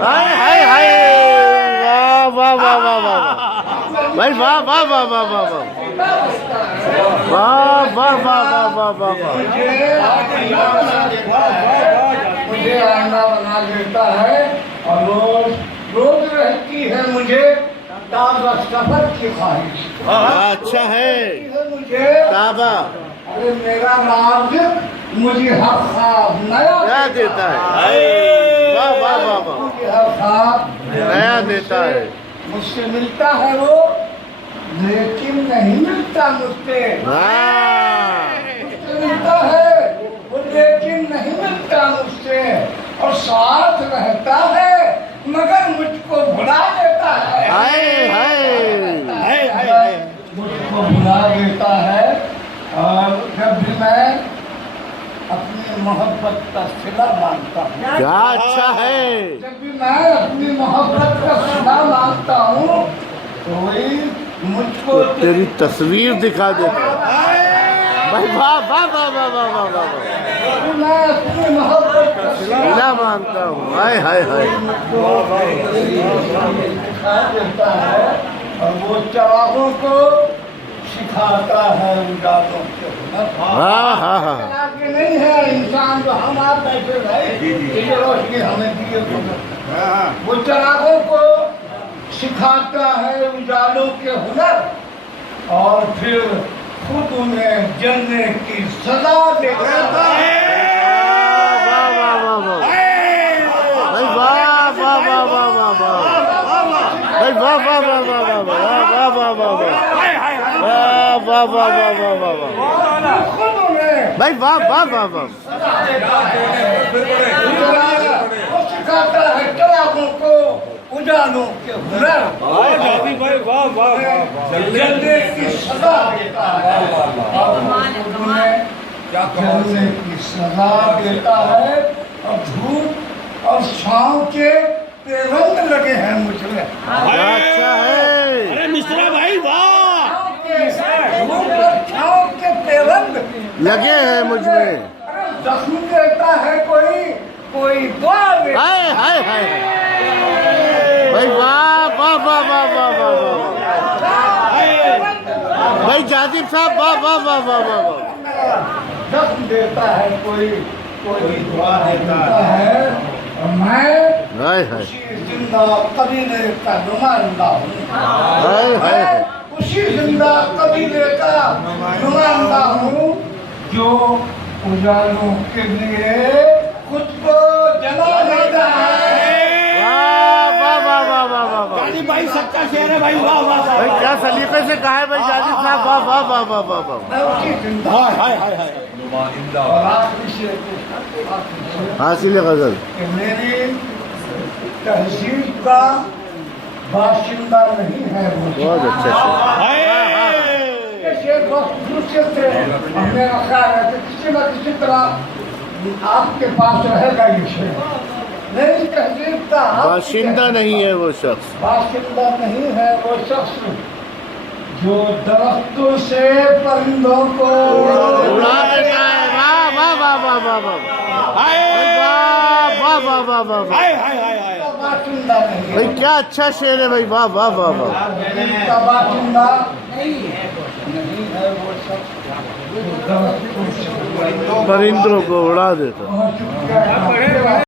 ہائے ہائے ہائے واہ واہ واہ واہ واہ بھائی واہ واہ واہ واہ واہ واہ واہ واہ واہ واہ واہ واہ مجھے آئینہ بنا دیتا ہے اور روز رہتی ہے مجھے تازہ سفر کی خواہش اچھا ہے مجھے تابہ ارے میرا رازق مجھے ہر خواب نیا نیا دیتا ہے واہ واہ واہ واہ مجھے ہر خواب نیا دیتا ہے مجھ سے ملتا ہے وہ لیکن نہیں ملتا مجھ سے ملتا ہے وہ لیکن نہیں ملتا مجھ سے اور ساتھ رہتا ہے مگر مجھ کو بھلا دیتا ہے مجھ کو بھلا دیتا ہے اور جب بھی میں اپنی محبت کا صلہ مانگتا ہوں کیا اچھا ہے جب بھی میں اپنی محبت کا صلہ مانگتا ہوں تو وہی مجھ کو تیری تصویر دکھا دیتا ہے بھائی واہ واہ واہ واہ واہ واہ واہ میں اپنی محبت کا صلہ مانگتا ہوں ہائے ہائے ہائے دیتا ہے اور وہ چراغوں کو سکھاتا ہے اجالوں کے ہاں ہاں ہاں کہ نہیں ہے انسان جو ہم آپ بیٹھے بھائی یہ روشنی ہمیں دیے وہ چراغوں کو سکھاتا ہے اجالوں کے ہنر اور پھر خود انہیں جلنے کی سزا دیتا ہے واہ واہ واہ واہ بھائی واہ واہ واہ واہ واہ واہ بھائی واہ واہ واہ واہ واہ واہ واہ واہ واہ واہ واہ واہ واہ واہ واہ خود انہیں بھائی واہ واہ واہ واہ وہ سکھاتا ہے چراغوں کو اجالوں کے ہنر جلنے کی سزا دیتا ہے اور انہیں جلنے کی سزا دیتا ہے اور دھوپ اور چھاؤں کے پیوند لگے ہیں مجھ میں اچھا ہے دھوپ اور چھاؤں کے پیوند لگے ہیں مجھ میں زخم دیتا ہے کوئی دعا دیتا ہائے ہائے ہائے بھائی واہ واہ واہ واہ واہ واہ واہ بھائی جادب صاحب واہ واہ واہ واہ واہ واہ زخم دیتا ہے کوئی دعا دیتا ہے اور میں ہائے ہائے اسی زندہ قبیلے کا نمائندہ ہوں ہائے ہائے میں اسی زندہ قبیلے کا نمائندہ ہوں جو اجالوں کے لیے خود کو جلا دیتا ہے واہ واہ واہ واہ واہ واہ بھائی سچا شعر ہے بھائی واہ واہ بھائی کیا سلیقے سے کہا ہے بھائی جادب صاحب واہ واہ واہ واہ واہ واہ میں اسی زندہ ہائے ہائے ہائے ہائے اور آخری شعر حاصل غزل کہ میری تہذیب کا باشندہ نہیں ہے وہ بہت اچھا یہ شعر بہت خصوصیت سے اور میرا خیال ہے کہ کسی نہ کسی طرح آپ کے پاس رہے گا یہ شعر میری تہذیب کا باشندہ نہیں ہے وہ شخص باشندہ نہیں ہے وہ شخص جو درختوں سے پرندوں کو اڑا دیتا ہے واہ واہ واہ واہ واہ واہ واہ واہ واہ واہ واہ باشندہ نہیں ہے بھائی کیا اچھا شعر ہے بھائی واہ واہ واہ واہ کا باشندہ نہیں ہے وہ شخص جو درختوں سے پرندوں کو اڑا دیتا پہنچ چکا ہے